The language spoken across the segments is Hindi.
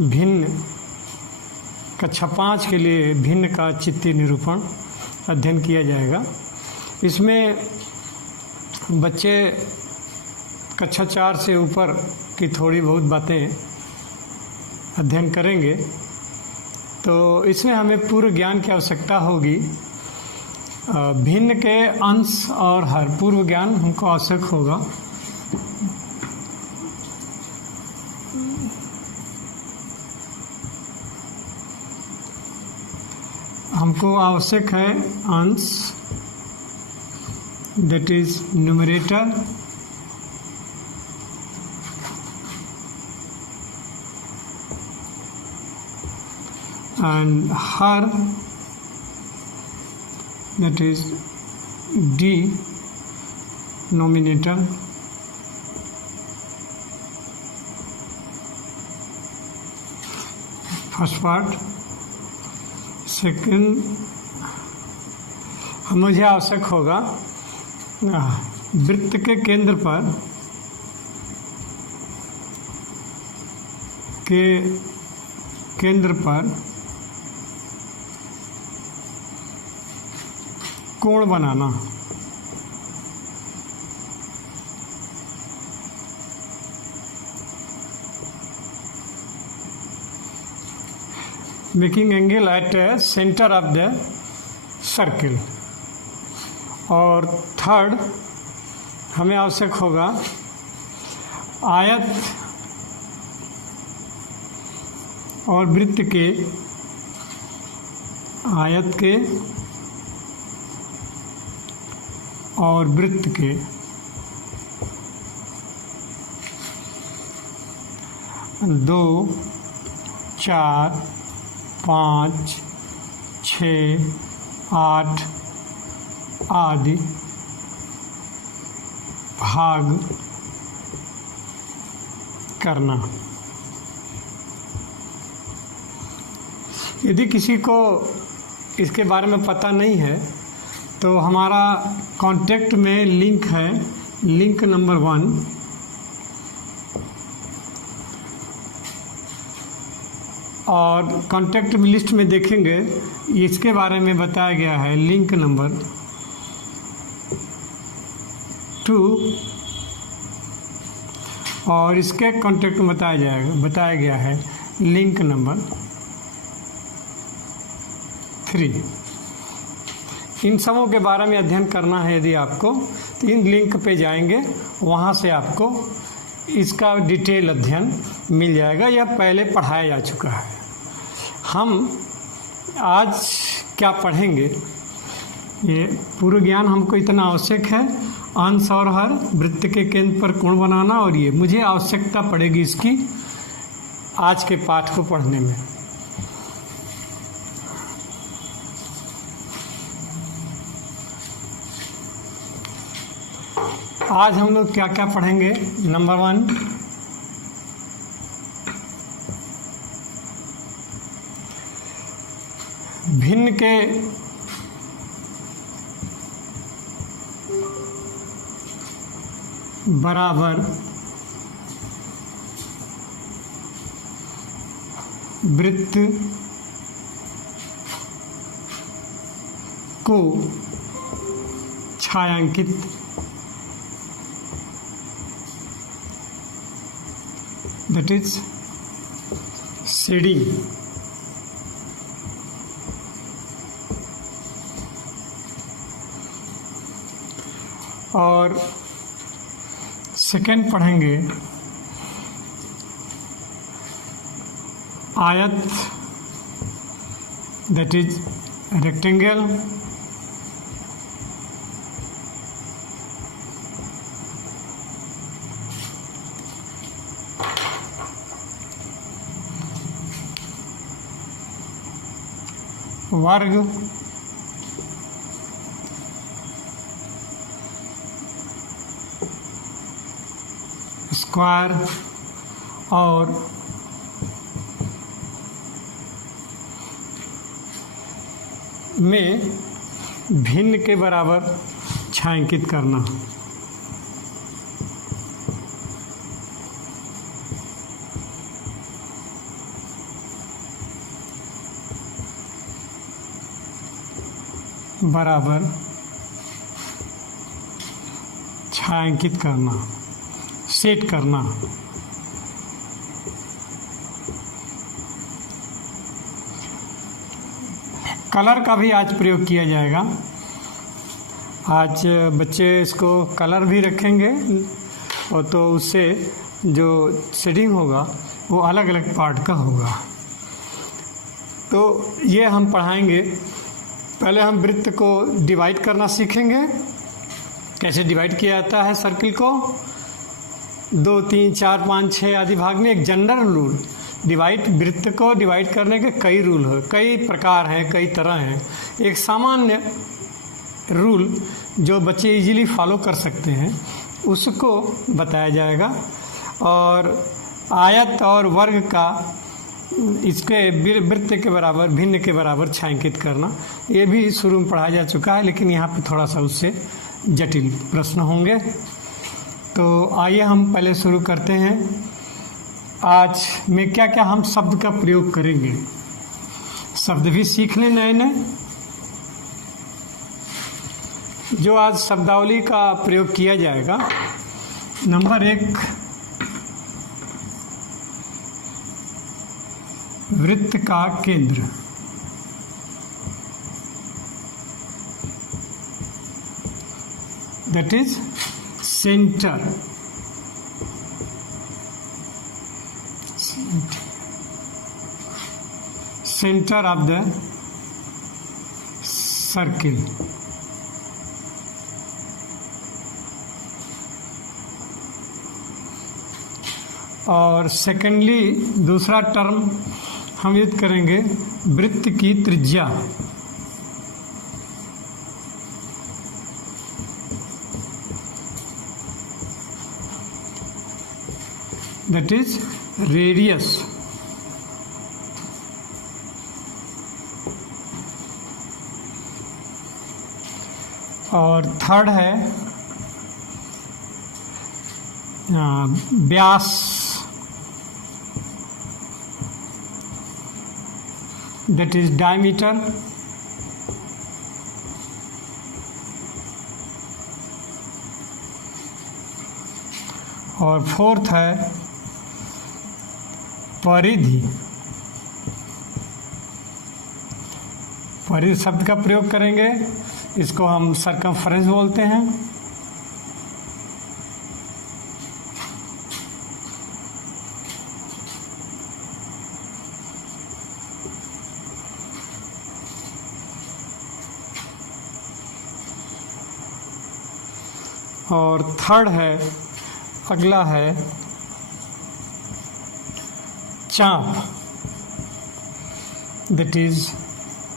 भिन्न कक्षा 5 के लिए भिन्न का चित्तीय निरूपण अध्ययन किया जाएगा। इसमें बच्चे कक्षा 4 से ऊपर की थोड़ी बहुत बातें अध्ययन करेंगे। तो इसमें हमें पूर्व ज्ञान की आवश्यकता होगी। भिन्न के अंश और हर पूर्व ज्ञान हमको आवश्यक होगा। हमको आवश्यक है अंश, that is numerator, and her, that is denominator, first part। Second, मुझे आवश्यक होगा वृत्त के केंद्र पर कोण बनाना। Making angle at centre of the circle. और थर्ड, हमें आवश्यक होगा आयत और वृत्त के और वृत्त के दो, 4, 5, 6, 8 आदि भाग करना। यदि किसी को इसके बारे में पता नहीं है तो हमारा कांटेक्ट में लिंक है, लिंक नंबर 1। और कांटेक्ट लिस्ट में देखेंगे इसके बारे में बताया गया है, लिंक नंबर 2। और इसके कांटेक्ट में बताया गया है लिंक नंबर 3। इन सबों के बारे में अध्ययन करना है यदि आपको, तो इन लिंक पे जाएंगे, वहाँ से आपको इसका डिटेल अध्ययन मिल जाएगा या पहले पढ़ाया जा चुका है। हम आज क्या पढ़ेंगे, ये पूर्व ज्ञान हमको इतना आवश्यक है, अंश और हर, वृत्त के केंद्र पर कोण बनाना, और ये मुझे आवश्यकता पड़ेगी इसकी आज के पाठ को पढ़ने में। आज हम लोग क्या क्या पढ़ेंगे। नंबर 1, भिन्न के बराबर वृत्त को छायांकित that is shading। और सेकेंड पढ़ेंगे आयत, that is rectangle। वर्ग, स्क्वायर और में भिन्न के बराबर छायांकित करना। बराबर छायांकित करना, सेट करना। कलर का भी आज प्रयोग किया जाएगा। आज बच्चे इसको कलर भी रखेंगे और तो उससे जो शेडिंग होगा वो अलग अलग पार्ट का होगा। तो ये हम पढ़ाएंगे। पहले हम वृत्त को डिवाइड करना सीखेंगे, कैसे डिवाइड किया जाता है सर्किल को 2, 3, 4, 5, 6 आदि भाग में। एक जनरल रूल, वृत्त को डिवाइड करने के कई रूल हैं, कई प्रकार हैं, कई तरह हैं। एक सामान्य रूल जो बच्चे इजीली फॉलो कर सकते हैं उसको बताया जाएगा। और आयत और वर्ग का इसके वृत्त के बराबर, भिन्न के बराबर छायांकित करना, ये भी शुरू में पढ़ाया जा चुका है, लेकिन यहाँ पे थोड़ा सा उससे जटिल प्रश्न होंगे। तो आइए हम पहले शुरू करते हैं। आज में क्या क्या हम शब्द का प्रयोग करेंगे, शब्द भी सीख लें नए नए। जो आज शब्दावली का प्रयोग किया जाएगा, नंबर 1 वृत्त का केंद्र। That is centre. Centre of the circle. और सेकेंडली दूसरा टर्म हम यूज करेंगे वृत्त की त्रिज्या। That is radius. और थर्ड है व्यास। That is diameter. और फोर्थ है परिधि। परिधि शब्द का प्रयोग करेंगे, इसको हम सरकमफ्रेंस बोलते हैं। और थर्ड है, अगला है चाप। That is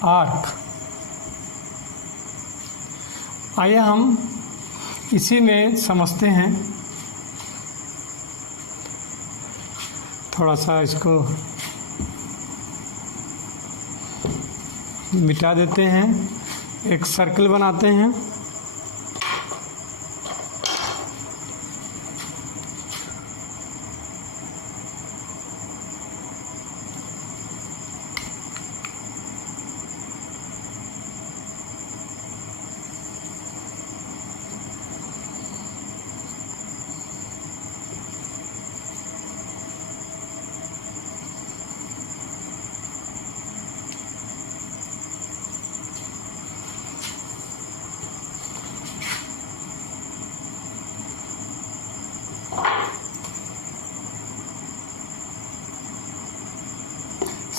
arc. आइए हम इसी में समझते हैं। थोड़ा सा इसको मिटा देते हैं, एक सर्कल बनाते हैं।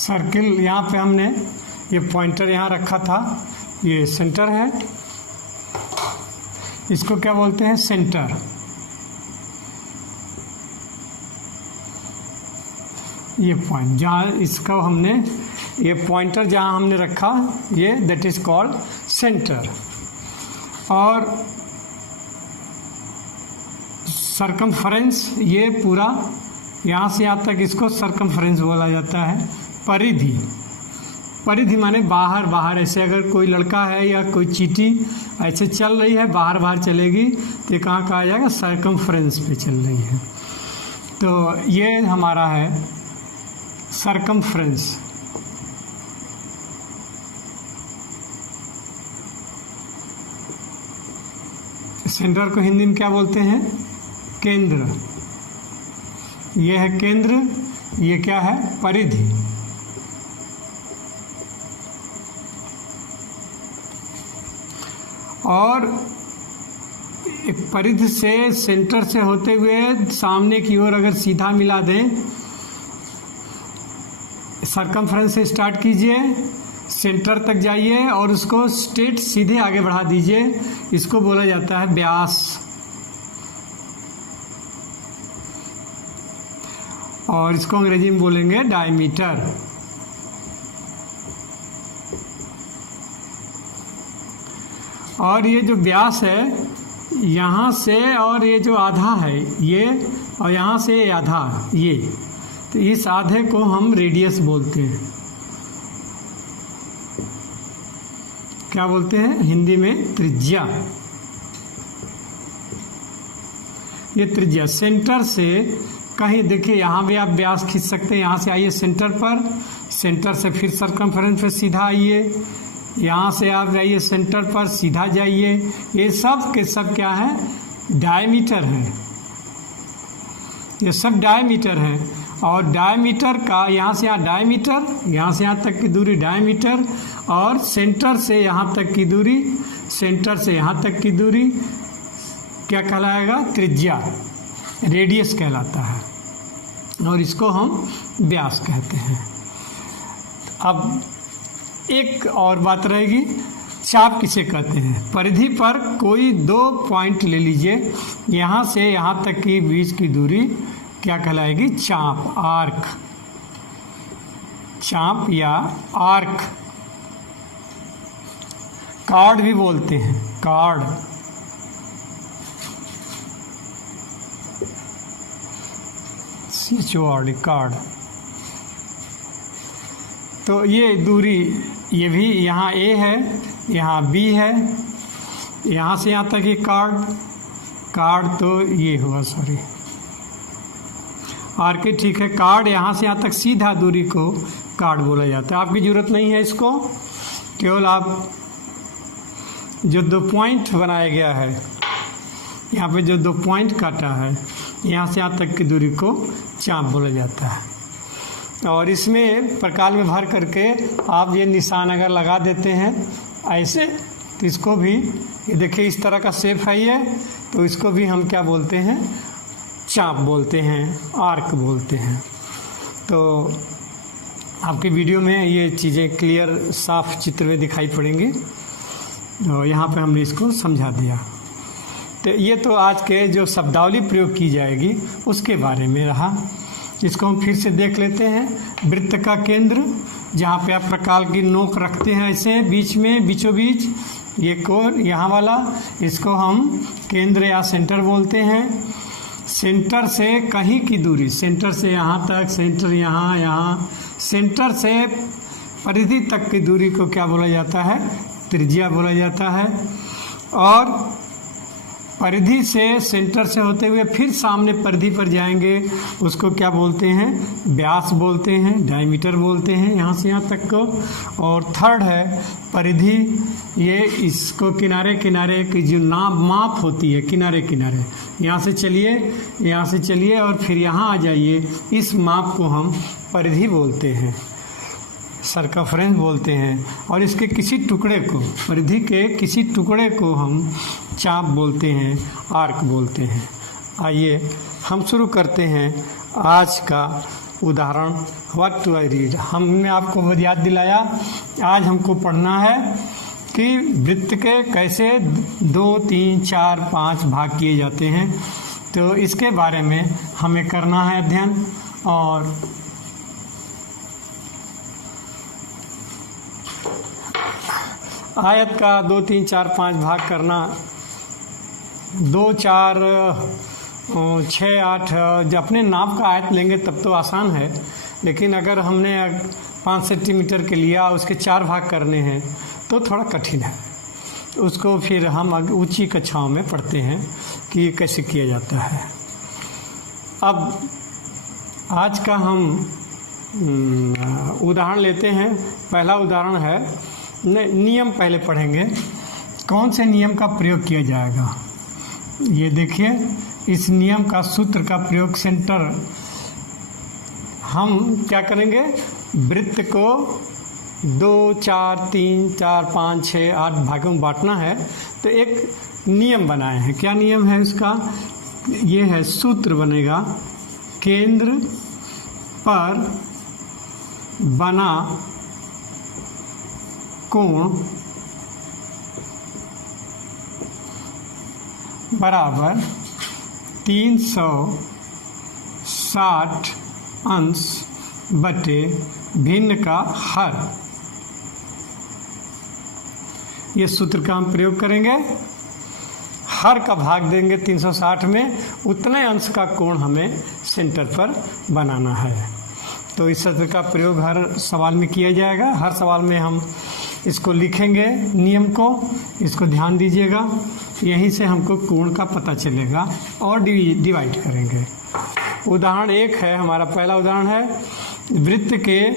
सर्किल यहाँ पे हमने ये पॉइंटर यहाँ रखा था, ये सेंटर है, इसको क्या बोलते हैं, सेंटर। ये पॉइंट जहाँ इसको हमने, ये पॉइंटर जहाँ हमने रखा, ये दैट इज कॉल्ड सेंटर। और सरकमफ्रेंस, ये पूरा यहाँ से यहाँ तक इसको सरकमफ्रेंस बोला जाता है। परिधि, परिधि माने बाहर बाहर, ऐसे अगर कोई लड़का है या कोई चींटी ऐसे चल रही है, बाहर बाहर चलेगी तो कहाँ कहा जाएगा, सरकमफ्रेंस पे चल रही है। तो ये हमारा है सरकमफ्रेंस। सेंटर को हिंदी में क्या बोलते हैं? केंद्र। ये है केंद्र, ये क्या है? परिधि। और एक परिधि से, सेंटर से होते हुए सामने की ओर अगर सीधा मिला दें, सरकमफ्रेंस से स्टार्ट कीजिए, सेंटर तक जाइए और उसको स्ट्रेट सीधे आगे बढ़ा दीजिए, इसको बोला जाता है व्यास। और इसको अंग्रेजी में बोलेंगे डायमीटर। और ये जो व्यास है, यहाँ से और ये जो आधा है ये, और यहाँ से आधा ये, तो इस आधे को हम रेडियस बोलते हैं। क्या बोलते हैं हिंदी में? त्रिज्या। ये त्रिज्या सेंटर से कहीं, देखिए यहाँ भी आप व्यास खींच सकते हैं। यहाँ से आइए सेंटर पर, सेंटर से फिर सर्कमफ्रेंस पे सीधा आइए, यहाँ से आप जाइए सेंटर पर, सीधा जाइए। ये सब के सब क्या है? डायमीटर है। ये सब डायमीटर है। और डायमीटर का यहाँ से यहाँ डायमीटर, यहाँ से यहाँ तक की दूरी डायमीटर, और सेंटर से यहाँ तक की दूरी, सेंटर से यहाँ तक की दूरी क्या कहलाएगा? त्रिज्या, रेडियस कहलाता है। और इसको हम व्यास कहते हैं। अब एक और बात रहेगी, चाप किसे कहते हैं? परिधि पर कोई दो पॉइंट ले लीजिए, यहाँ से यहाँ तक की बीच की दूरी क्या कहलाएगी? चाप, आर्क। चाप या आर्क। कार्ड भी बोलते हैं, कार्ड। CHORD, card. तो ये दूरी, ये भी यहाँ A है, यहाँ B है, यहाँ से यहाँ तक ये कार्ड तो ये हुआ, सॉरी, आर्क, ठीक है। कार्ड यहाँ से यहाँ तक सीधा दूरी को कार्ड बोला जाता है। आपकी ज़रूरत नहीं है इसको, केवल आप जो दो पॉइंट बनाया गया है, यहाँ पे जो दो पॉइंट काटा है, यहाँ से यहाँ तक की दूरी को चाप बोला जाता है। और इसमें प्रकाल में भर करके आप ये निशान अगर लगा देते हैं ऐसे, तो इसको भी, ये देखिए इस तरह का शेप है ये, तो इसको भी हम क्या बोलते हैं? चाप बोलते हैं, आर्क बोलते हैं। तो आपके वीडियो में ये चीज़ें क्लियर, साफ चित्र में दिखाई पड़ेंगी। और यहाँ पे हमने इसको समझा दिया। तो ये तो आज के जो शब्दावली प्रयोग की जाएगी उसके बारे में रहा। इसको हम फिर से देख लेते हैं। वृत्त का केंद्र, जहाँ पे आप प्रकाल की नोक रखते हैं ऐसे बीच में, बीचों बीच, ये कोण यहाँ वाला, इसको हम केंद्र या सेंटर बोलते हैं। सेंटर से कहीं की दूरी, सेंटर से यहाँ तक, सेंटर यहाँ, यहाँ, सेंटर से परिधि तक की दूरी को क्या बोला जाता है? त्रिज्या बोला जाता है। और परिधि से, सेंटर से होते हुए फिर सामने परिधि पर जाएंगे, उसको क्या बोलते हैं? व्यास बोलते हैं, डायमीटर बोलते हैं, यहाँ से यहाँ तक को। और थर्ड है परिधि, ये इसको किनारे किनारे की जो माप होती है, किनारे किनारे, यहाँ से चलिए, यहाँ से चलिए और फिर यहाँ आ जाइए, इस माप को हम परिधि बोलते हैं, सर्कमफ्रेंस बोलते हैं। और इसके किसी टुकड़े को, परिधि के किसी टुकड़े को हम चाप बोलते हैं, आर्क बोलते हैं। आइए हम शुरू करते हैं आज का उदाहरण। What to I read. हमने आपको याद दिलाया, आज हमको पढ़ना है कि वृत्त के कैसे 2, 3, 4, 5 भाग किए जाते हैं। तो इसके बारे में हमें करना है अध्ययन। और आयत का 2, 3, 4, 5 भाग करना, 2, 4, 6, 8 जब अपने नाप का आयत लेंगे तब तो आसान है, लेकिन अगर हमने 5 सेंटीमीटर के लिया, उसके 4 भाग करने हैं तो थोड़ा कठिन है। उसको फिर हम ऊंची कक्षाओं में पढ़ते हैं कि ये कैसे किया जाता है। अब आज का हम उदाहरण लेते हैं। पहला उदाहरण है, नियम पहले पढ़ेंगे, कौन से नियम का प्रयोग किया जाएगा। ये देखिए, इस नियम का सूत्र का प्रयोग सेंटर, हम क्या करेंगे, वृत्त को 2, 4, 3, 4, 5, 6, 8 भागों में बांटना है। तो एक नियम बनाए हैं। क्या नियम है उसका? ये है, सूत्र बनेगा, केंद्र पर बना कोण बराबर 360 अंश बटे भिन्न का हर। ये सूत्र का हम प्रयोग करेंगे। हर का भाग देंगे 360 में, उतने अंश का कोण हमें सेंटर पर बनाना है। तो इस सूत्र का प्रयोग हर सवाल में किया जाएगा। हर सवाल में हम इसको लिखेंगे, नियम को, इसको ध्यान दीजिएगा। यहीं से हमको कोण का पता चलेगा और डिवाइड करेंगे। उदाहरण 1 है हमारा, पहला उदाहरण है, वृत्त के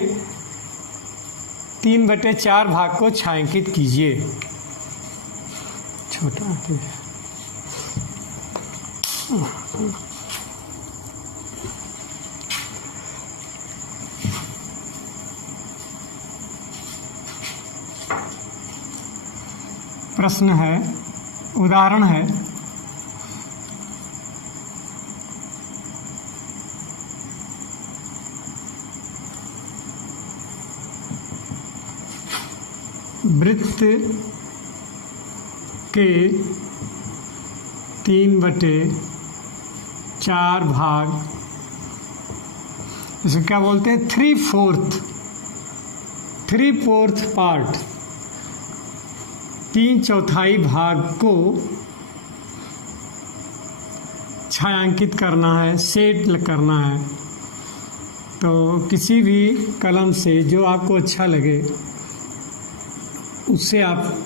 3/4 भाग को छायांकित कीजिए। छोटा प्रश्न है, उदाहरण है, वृत्त के 3/4 भाग, इसे क्या बोलते हैं, 3/4 पार्ट, 3/4 भाग को छायांकित करना है, सेट करना है। तो किसी भी कलम से जो आपको अच्छा लगे उससे आप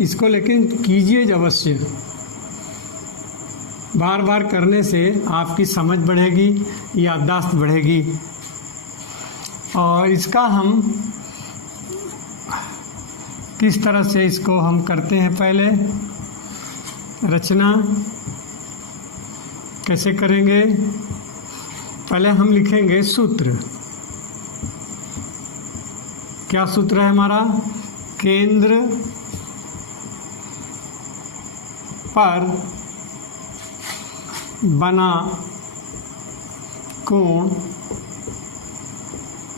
इसको लेकिन कीजिए अवश्य। बार बार करने से आपकी समझ बढ़ेगी, याददाश्त बढ़ेगी। और इसका हम किस तरह से इसको हम करते हैं, पहले रचना कैसे करेंगे, पहले हम लिखेंगे सूत्र। क्या सूत्र है हमारा? केंद्र पर बना कोण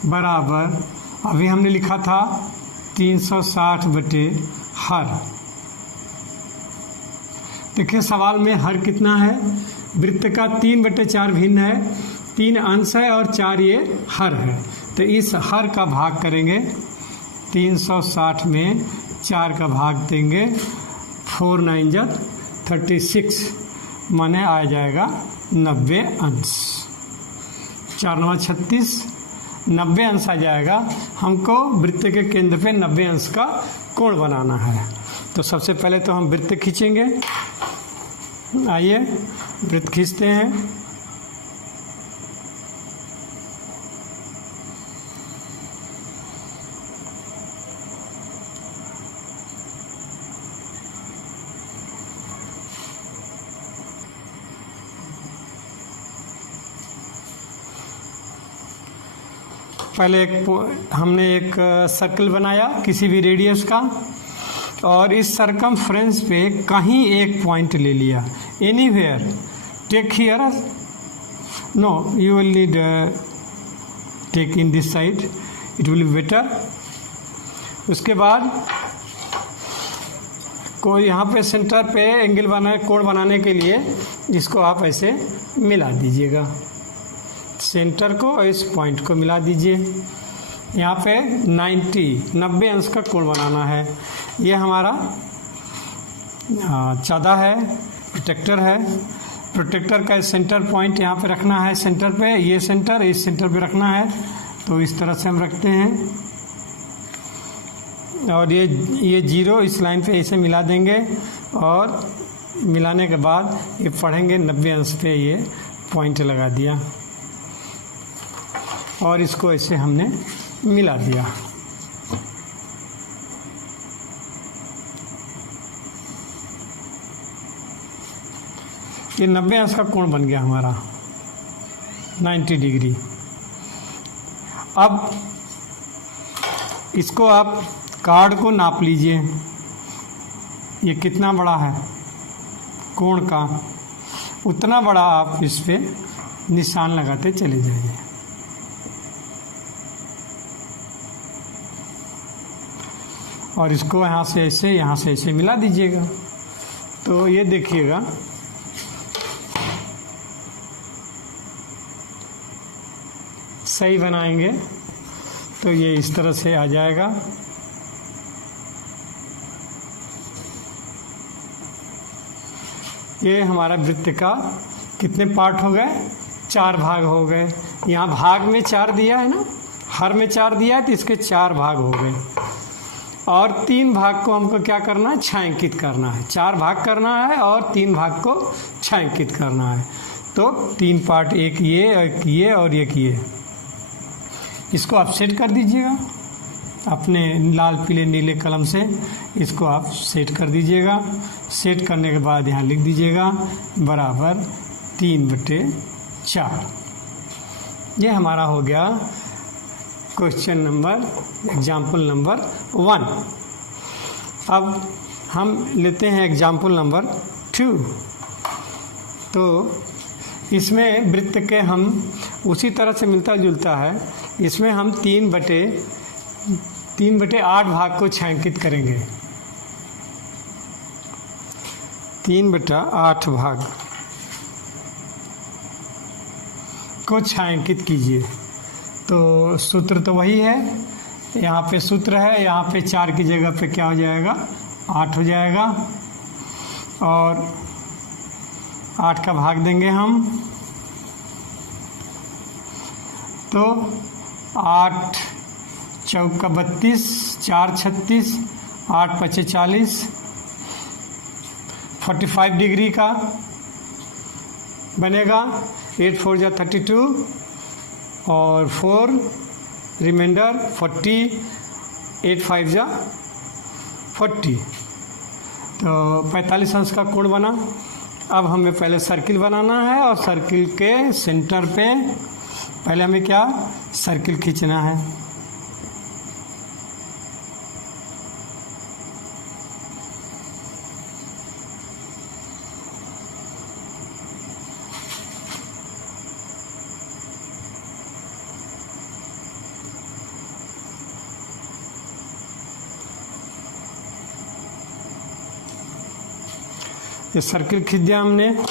बराबर, अभी हमने लिखा था 360 बटे हर। देखिए सवाल में हर कितना है, वृत्त का 3/4 भिन्न है, 3 अंश है और 4 ये हर है। तो इस हर का भाग करेंगे, 360 में 4 का भाग देंगे, 4 9 जा 36, माने आ जाएगा 90 अंश। 4 9 36, 90 अंश आ जाएगा। हमको वृत्त के केंद्र पे 90 अंश का कोण बनाना है। तो सबसे पहले तो हम वृत्त खींचेंगे। आइए वृत्त खींचते हैं। पहले हमने एक सर्कल बनाया किसी भी रेडियस का, और इस सरकमफ्रेंस पे कहीं एक पॉइंट ले लिया, anywhere, take here, no you will need take in this side, it will be better. उसके बाद कोई यहाँ पे सेंटर पे एंगल कोण बनाने के लिए इसको आप ऐसे मिला दीजिएगा, सेंटर को और इस पॉइंट को मिला दीजिए। यहाँ पे 90 अंश का कोण बनाना है। ये हमारा 14 है, प्रोटेक्टर है। प्रोटेक्टर का सेंटर पॉइंट यहाँ पे रखना है, सेंटर पे, ये सेंटर इस सेंटर पे रखना है। तो इस तरह से हम रखते हैं, और ये 0 इस लाइन पे ऐसे मिला देंगे, और मिलाने के बाद ये पढ़ेंगे 90 अंश पे ये पॉइंट लगा दिया, और इसको ऐसे हमने मिला दिया। ये 90 अंश का कोण बन गया हमारा 90 डिग्री। अब इसको आप कार्ड को नाप लीजिए, ये कितना बड़ा है कोण का, उतना बड़ा आप इस पे निशान लगाते चले जाइए। और इसको यहाँ से ऐसे मिला दीजिएगा। तो ये देखिएगा सही बनाएंगे तो ये इस तरह से आ जाएगा। ये हमारा वृत्त का कितने पार्ट हो गए, 4 भाग हो गए। यहाँ भाग में 4 दिया है ना, हर में 4 दिया है तो इसके 4 भाग हो गए। और 3 भाग को हमको क्या करना है, छायांकित करना है। 4 भाग करना है और 3 भाग को छायांकित करना है। तो 3 पार्ट, एक ये और एक ये। इसको आप सेट कर दीजिएगा अपने लाल पीले नीले कलम से, इसको आप सेट कर दीजिएगा। सेट करने के बाद यहाँ लिख दीजिएगा बराबर 3/4। ये हमारा हो गया क्वेश्चन नंबर, एग्जाम्पल नंबर 1। अब हम लेते हैं एग्जाम्पल नंबर 2। तो इसमें वृत्त के हम उसी तरह से मिलता जुलता है। इसमें हम 3/8 भाग को छायांकित करेंगे। 3/8 भाग को छायांकित कीजिए। तो सूत्र तो वही है, यहाँ पे सूत्र है, यहाँ पे 4 की जगह पे क्या हो जाएगा, 8 हो जाएगा। और 8 का भाग देंगे हम, तो 8 चौका 32, 4 36, 8 पचे 40, 45 डिग्री का बनेगा। 8 4 जा 32 और 4 रिमाइंडर 40, 8 5 जा 40, तो 45 अंश का कोण बना। अब हमें पहले सर्किल बनाना है और सर्किल के सेंटर पे पहले हमें क्या, सर्किल खींचना है। ये सर्किल खींच दिया हमने।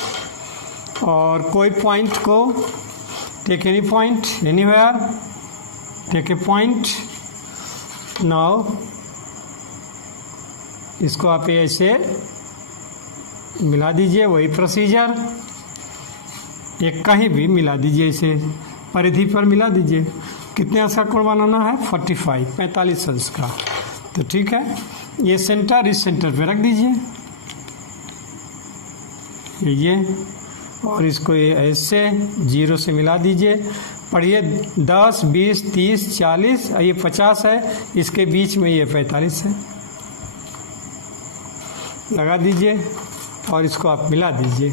और कोई पॉइंट को, take any point anywhere, take a point. Now इसको आप ऐसे मिला दीजिए, वही प्रोसीजर, एक कहीं भी मिला दीजिए, इसे परिधि पर मिला दीजिए। कितने अंश का कोण बनाना है, 45 अंश का। तो ठीक है, ये सेंटर इस सेंटर पे रख दीजिए, ये और इसको ये ऐसे 0 से मिला दीजिए। पढ़िए 10 20 30 40, ये 50 है, इसके बीच में ये 45 है, लगा दीजिए और इसको आप मिला दीजिए।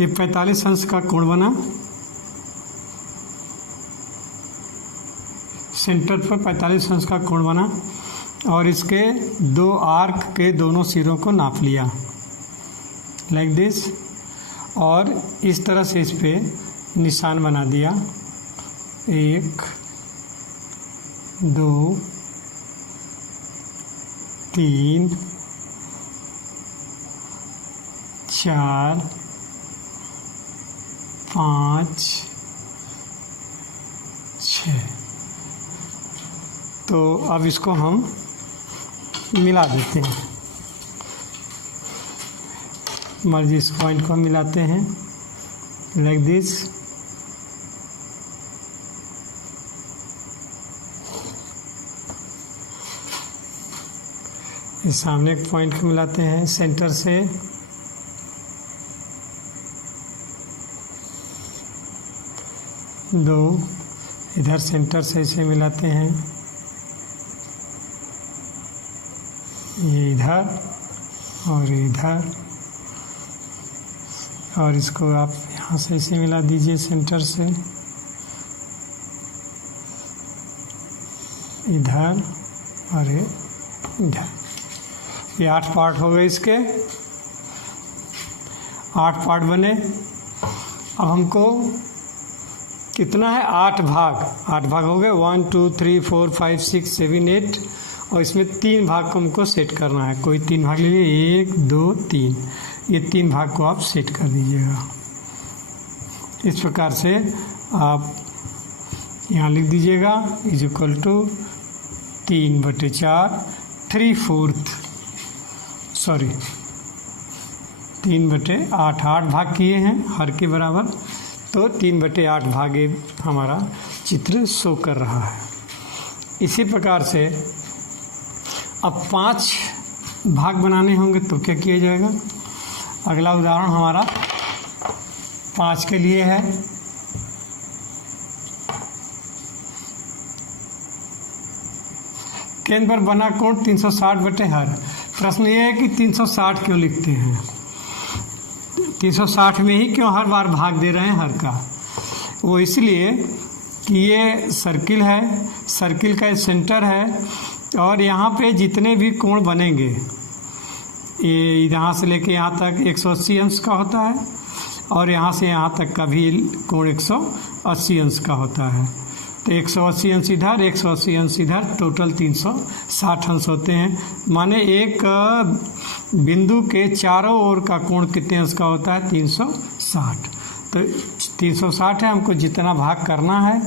ये 45 अंश का कोण बना, सेंटर पर 45 अंश का कोण बना। और इसके 2 आर्क के दोनों सिरों को नाप लिया लाइक दिस, और इस तरह से इस पे निशान बना दिया। 1 2 3 4 5 6। तो अब इसको हम मिला देते हैं, मर्जी इस पॉइंट को मिलाते हैं लाइक दिस। इस सामने एक पॉइंट को मिलाते हैं सेंटर से, दो इधर सेंटर से इसे मिलाते हैं, ये इधर और इधर, और इसको आप यहाँ से इसे मिला दीजिए सेंटर से, इधर और इधर। ये 8 पार्ट हो गए इसके, 8 पार्ट बने। अब हमको कितना है, 8 भाग हो गए, 1 2 3 4 5 6 7 8, और इसमें 3 भाग को हमको सेट करना है। कोई 3 भाग ले लीजिए, 1 2 3, ये 3 भाग को आप सेट कर दीजिएगा। इस प्रकार से आप यहाँ लिख दीजिएगा इज इक्वल टू 3/4, 3/8, 8 भाग किए हैं हर के बराबर, तो 3/8 भागे हमारा चित्र शो कर रहा है। इसी प्रकार से अब 5 भाग बनाने होंगे तो क्या किया जाएगा। अगला उदाहरण हमारा 5 के लिए है। केंद्र पर बना कोण 360/हर। प्रश्न ये है कि 360 क्यों लिखते हैं, 360 में ही क्यों हर बार भाग दे रहे हैं हर का। वो इसलिए कि ये सर्किल है, सर्किल का सेंटर है, और यहाँ पे जितने भी कोण बनेंगे, ये यहाँ से लेके यहाँ तक 180 अंश का होता है, और यहाँ से यहाँ तक का भी कोण 180 अंश का होता है। तो 180 अंश इधर, 180 अंश इधर, टोटल 360 अंश होते हैं। माने एक बिंदु के चारों ओर का कोण कितने अंश का होता है, 360। तो 360 है, हमको जितना भाग करना है,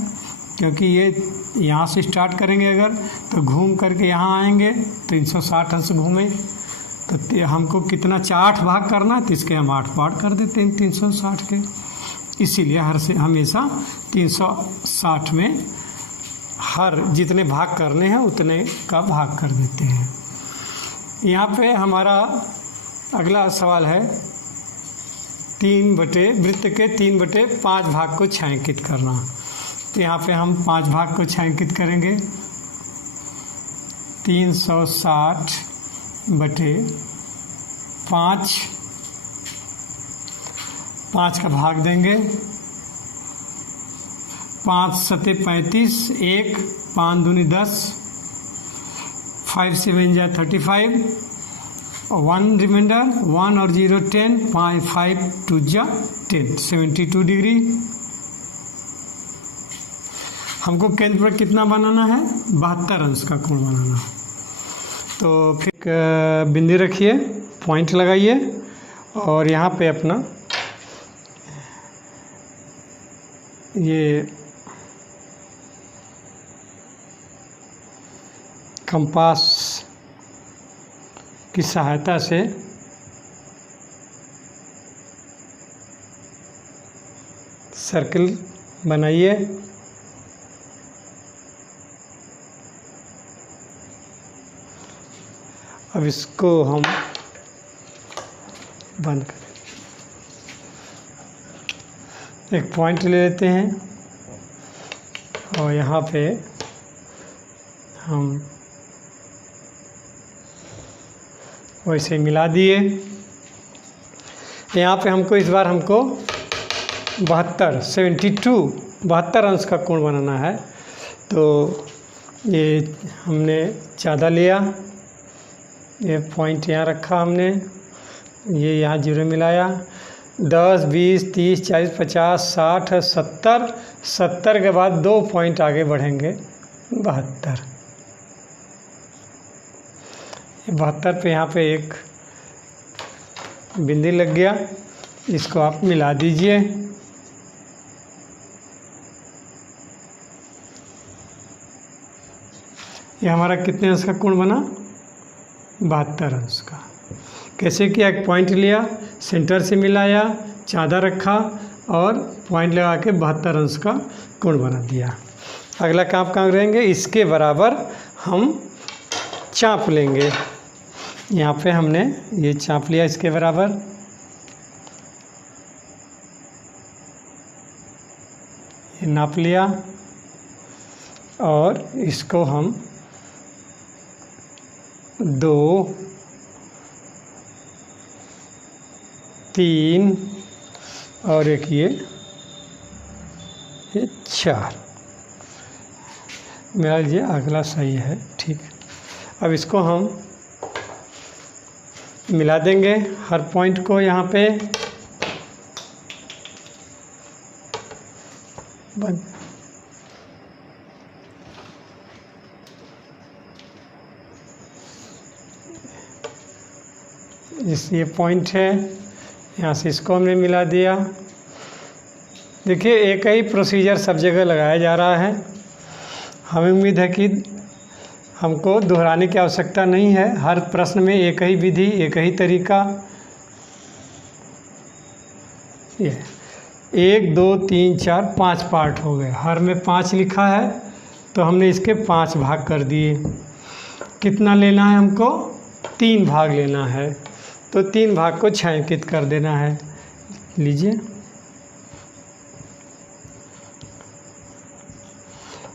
क्योंकि ये यहाँ से स्टार्ट करेंगे अगर, तो घूम करके यहाँ आएंगे, 360 अंश घूमे, तो हमको कितना 8 भाग करना है, तो इसके हम 8 पार्ट कर देते हैं 360 के। इसीलिए हर से हमेशा 360 में हर जितने भाग करने हैं उतने का भाग कर देते हैं। यहाँ पे हमारा अगला सवाल है वृत्त के 3/5 भाग को छायांकित करना। तो यहाँ पे हम 5 भाग को छायांकित करेंगे। 360/5, 5 का भाग देंगे, 5 7 35, 1 5 दूनी 10, 5 7 जा 35, 1 रिमाइंडर, 1 और 0 10, 5 2 जा 10, 72 डिग्री। हमको केंद्र पर कितना बनाना है, 72 अंश का कोण बनाना। तो फिर बिंदी रखिए, पॉइंट लगाइए, और यहाँ पे अपना ये कंपास की सहायता से सर्किल बनाइए। अब इसको हम बंद करें, एक पॉइंट ले लेते हैं, और यहाँ पे हम वैसे मिला दिए। यहाँ पे हमको इस बार 72 अंश का कोण बनाना है। तो ये हमने ज़्यादा लिया, ये पॉइंट यहाँ रखा हमने, ये यहाँ 0 मिलाया, 10 20 30 40 50 60 70, 70 के बाद 2 पॉइंट आगे बढ़ेंगे, 72। 72 पे यहाँ पे एक बिंदी लग गया, इसको आप मिला दीजिए। ये हमारा कितने अंश का कोण बना, 72 अंश का। कैसे किया, एक पॉइंट लिया, सेंटर से मिलाया, चादा रखा, और पॉइंट लगा के 72 अंश का कोण बना दिया। अगला काम करेंगे, इसके बराबर हम चाप लेंगे। यहाँ पे हमने ये चाप लिया, इसके बराबर, ये नाप लिया, और इसको हम 2 3 और एक ये 4। मेरा ये अगला सही है, ठीक है। अब इसको हम मिला देंगे हर पॉइंट को यहाँ पे। ये पॉइंट है, यहाँ से इसको हमने मिला दिया। देखिए एक ही प्रोसीजर सब जगह लगाया जा रहा है। हमें उम्मीद है कि हमको दोहराने की आवश्यकता नहीं है। हर प्रश्न में एक ही विधि, एक ही तरीका। ये 1 2 3 4 5 पार्ट हो गए। हर में 5 लिखा है तो हमने इसके 5 भाग कर दिए। कितना लेना है हमको? 3 भाग लेना है, तो 3 भाग को छायांकित कर देना है। लीजिए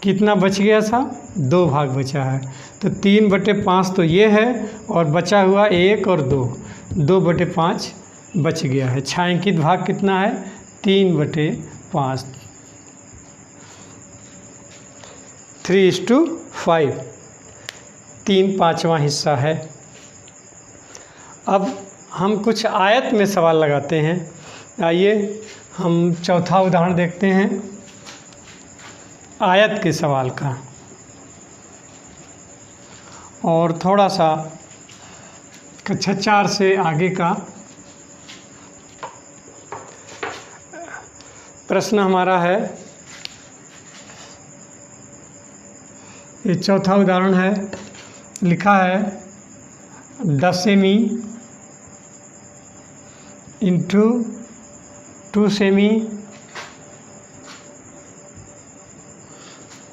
कितना बच गया था? 2 भाग बचा है, तो 3/5 तो ये है और बचा हुआ 1 और 2, 2/5 बच गया है। छायांकित भाग कितना है? 3/5, 3:5, 3 पाँचवां हिस्सा है। अब हम कुछ आयत में सवाल लगाते हैं। आइए हम चौथा उदाहरण देखते हैं आयत के सवाल का, और थोड़ा सा कक्षा 4 से आगे का प्रश्न हमारा है। ये चौथा उदाहरण है। लिखा है 10 सेमी इंटू 2 सेमी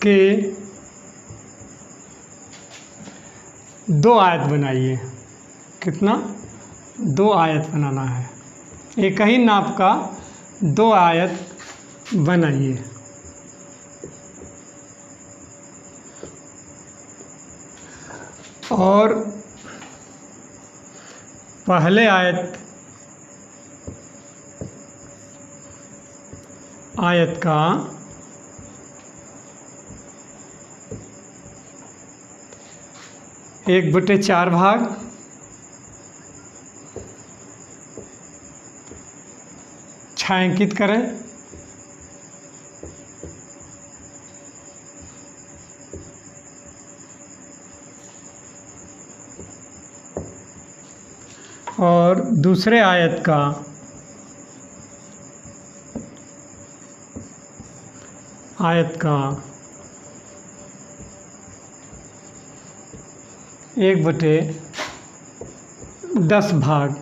के 2 आयत बनाइए। कितना? 2 आयत बनाना है। एक ही नाप का 2 आयत बनाइए। और पहले आयत का 1/4 भाग छायांकित करें। और दूसरे आयत का 1/10 भाग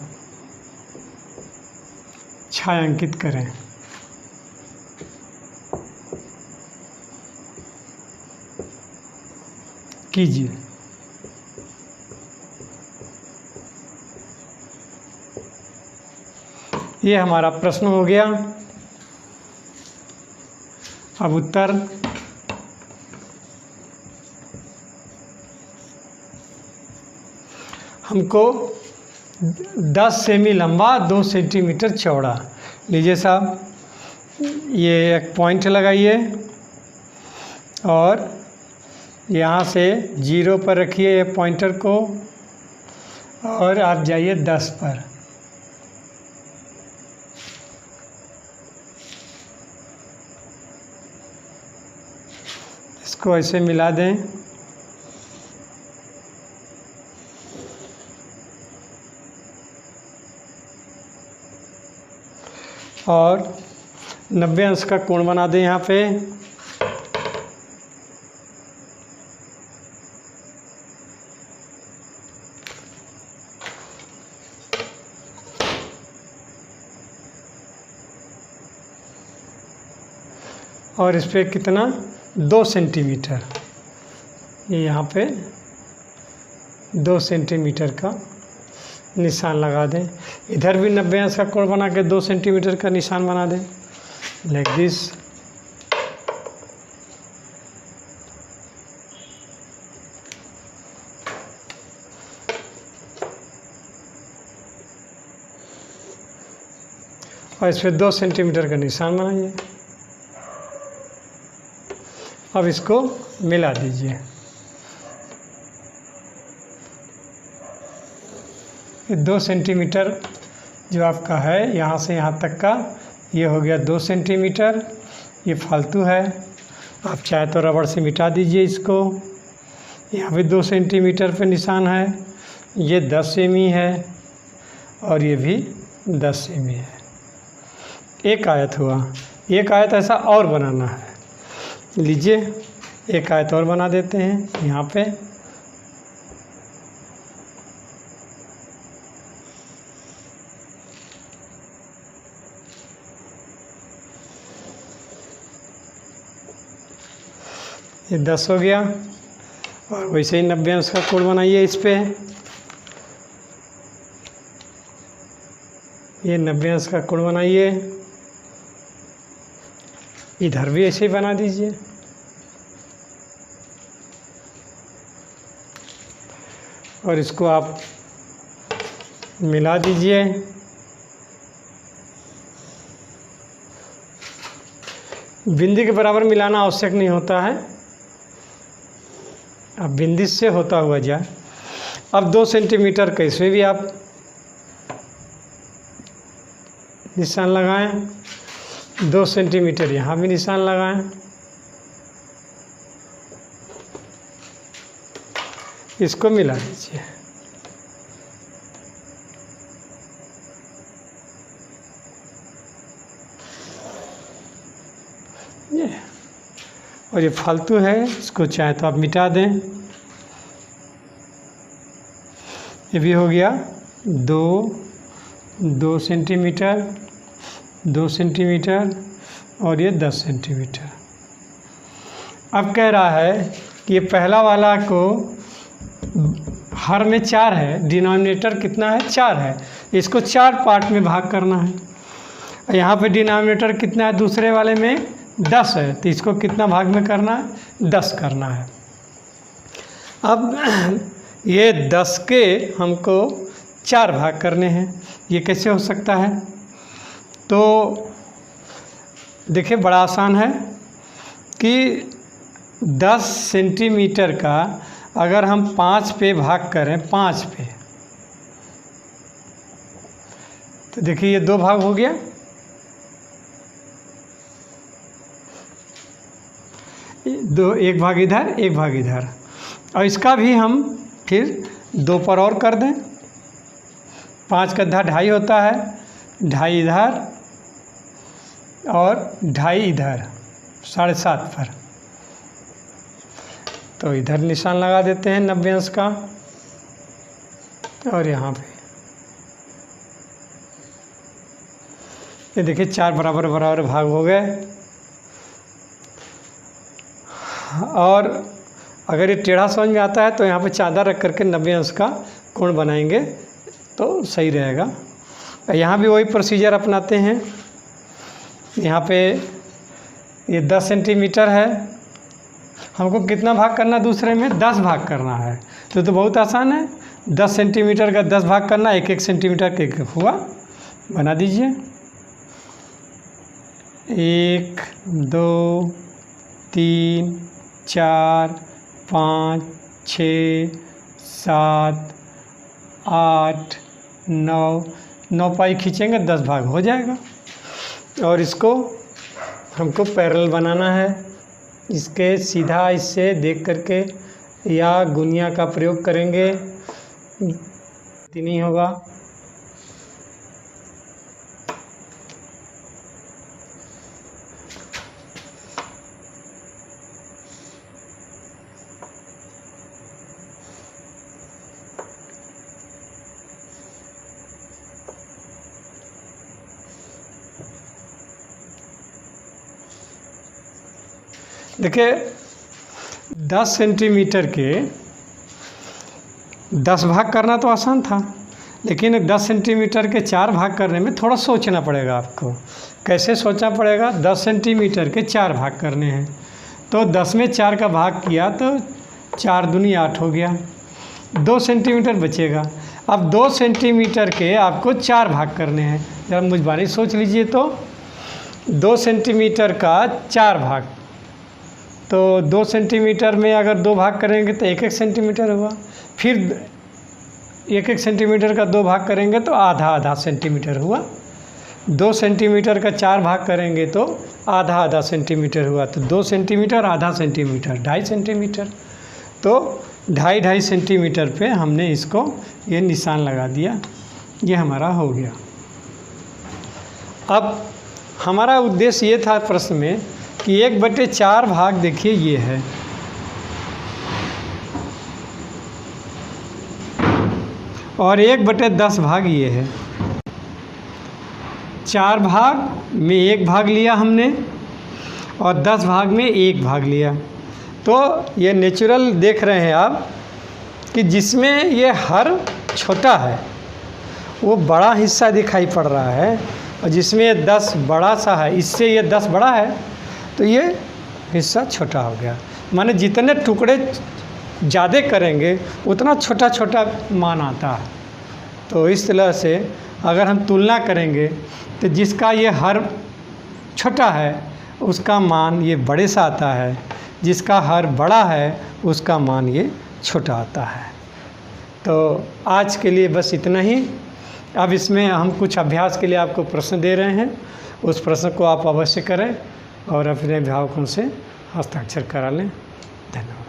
छायांकित करें। कीजिए। ये हमारा प्रश्न हो गया। अब उत्तर हमको 10 सेमी लंबा 2 सेंटीमीटर चौड़ा। लीजिए साहब, ये एक पॉइंट लगाइए और यहाँ से 0 पर रखिए ये पॉइंटर को, और आप जाइए 10 पर। इसको ऐसे मिला दें। और 90 अंश का कोण बना दें यहाँ पे। और इस पे कितना? 2 सेंटीमीटर। ये यहाँ पे 2 सेंटीमीटर का निशान लगा दें। इधर भी 90 अंश का कोण बना के 2 सेंटीमीटर का निशान बना दें, लाइक दिस। और इस पर 2 सेंटीमीटर का निशान बनाइए। अब इसको मिला दीजिए। ये 2 सेंटीमीटर जो आपका है यहाँ से यहाँ तक का, ये हो गया 2 सेंटीमीटर। ये फालतू है, आप चाहे तो रबड़ से मिटा दीजिए इसको। यहाँ पे 2 सेंटीमीटर पे निशान है। ये 10 सेमी है और ये भी 10 सेमी है। एक आयत हुआ। एक आयत ऐसा और बनाना है, लीजिए एक आयत और बना देते हैं यहाँ पे। ये 10 हो गया और वैसे ही 90 अंश का कोण बनाइए इस पे। ये 90 अंश का कोण बनाइए। इधर भी ऐसे ही बना दीजिए। और इसको आप मिला दीजिए। बिंदी के बराबर मिलाना आवश्यक नहीं होता है, अब बिंदी से होता हुआ जाए। अब 2 सेंटीमीटर का इसमें भी आप निशान लगाएं। 2 सेंटीमीटर यहाँ भी निशान लगाएं। इसको मिला दीजिए। ये और ये फालतू है, इसको चाहे तो आप मिटा दें। ये भी हो गया 2 सेंटीमीटर, 2 सेंटीमीटर और ये 10 सेंटीमीटर। अब कह रहा है कि ये पहला वाला को हर में 4 है, डिनोमिनेटर कितना है 4 है, इसको 4 पार्ट में भाग करना है। यहाँ पे डिनोमिनेटर कितना है दूसरे वाले में 10 है, तो इसको कितना भाग में करना है 10 करना है। अब ये 10 के हमको 4 भाग करने हैं। ये कैसे हो सकता है? तो देखिए बड़ा आसान है कि 10 सेंटीमीटर का अगर हम 5 पे भाग करें, 5 पे, तो देखिए ये 2 भाग हो गया। एक भाग इधर, एक भाग इधर, और इसका भी हम फिर 2 पर और कर दें। 5 का 2.5 होता है, 2.5 इधर और 2.5 इधर, 7.5 पर। तो इधर निशान लगा देते हैं 90 अंश का, और यहाँ पे ये देखिए 4 बराबर बराबर भाग हो गए। और अगर ये टेढ़ा समझ में आता है तो यहाँ पे चादर रख करके 90 अंश का कोण बनाएंगे तो सही रहेगा। यहाँ भी वही प्रोसीजर अपनाते हैं। यहाँ पे ये 10 सेंटीमीटर है, हमको कितना भाग करना है दूसरे में 10 भाग करना है। तो बहुत आसान है, 10 सेंटीमीटर का 10 भाग करना, 1-1 सेंटीमीटर के 1 हुआ, बना दीजिए। 1 2 3 4 5 6 7 8 9 पाई खींचेंगे 10 भाग हो जाएगा। और इसको हमको पैरेलल बनाना है, इसके सीधा इससे देख करके या गुनिया का प्रयोग करेंगे, नहीं होगा। देखिए 10 सेंटीमीटर के 10 भाग करना तो आसान था, लेकिन 10 सेंटीमीटर के 4 भाग करने में थोड़ा सोचना पड़ेगा आपको। कैसे सोचना पड़ेगा? 10 सेंटीमीटर के 4 भाग करने हैं, तो 10 में 4 का भाग किया तो 4 दूनी 8 हो गया, 2 सेंटीमीटर बचेगा। अब 2 सेंटीमीटर के आपको 4 भाग करने हैं, जरा मुझबानी सोच लीजिए। तो 2 सेंटीमीटर का 4 भाग, तो 2 सेंटीमीटर में अगर 2 भाग करेंगे तो 1-1 सेंटीमीटर हुआ। फिर 1-1 सेंटीमीटर का 2 भाग करेंगे तो आधा सेंटीमीटर हुआ। 2 सेंटीमीटर का 4 भाग करेंगे तो आधा सेंटीमीटर हुआ। तो 2 सेंटीमीटर आधा सेंटीमीटर 2.5 सेंटीमीटर। तो 2.5 सेंटीमीटर पे हमने इसको ये निशान लगा दिया। ये हमारा हो गया। अब हमारा उद्देश्य ये था प्रश्न में कि 1/4 भाग देखिए ये है, और 1/10 भाग ये है। 4 भाग में 1 भाग लिया हमने और 10 भाग में 1 भाग लिया। तो ये नेचुरल देख रहे हैं आप कि जिसमें ये हर छोटा है वो बड़ा हिस्सा दिखाई पड़ रहा है, और जिसमें ये 10 बड़ा सा है, इससे ये 10 बड़ा है तो ये हिस्सा छोटा हो गया। माने जितने टुकड़े ज़्यादा करेंगे उतना छोटा छोटा मान आता है। तो इस तरह से अगर हम तुलना करेंगे तो जिसका ये हर छोटा है उसका मान ये बड़े सा आता है, जिसका हर बड़ा है उसका मान ये छोटा आता है। तो आज के लिए बस इतना ही। अब इसमें हम कुछ अभ्यास के लिए आपको प्रश्न दे रहे हैं, उस प्रश्न को आप अवश्य करें और अपने अभिभावकों से हस्ताक्षर करा लें। धन्यवाद।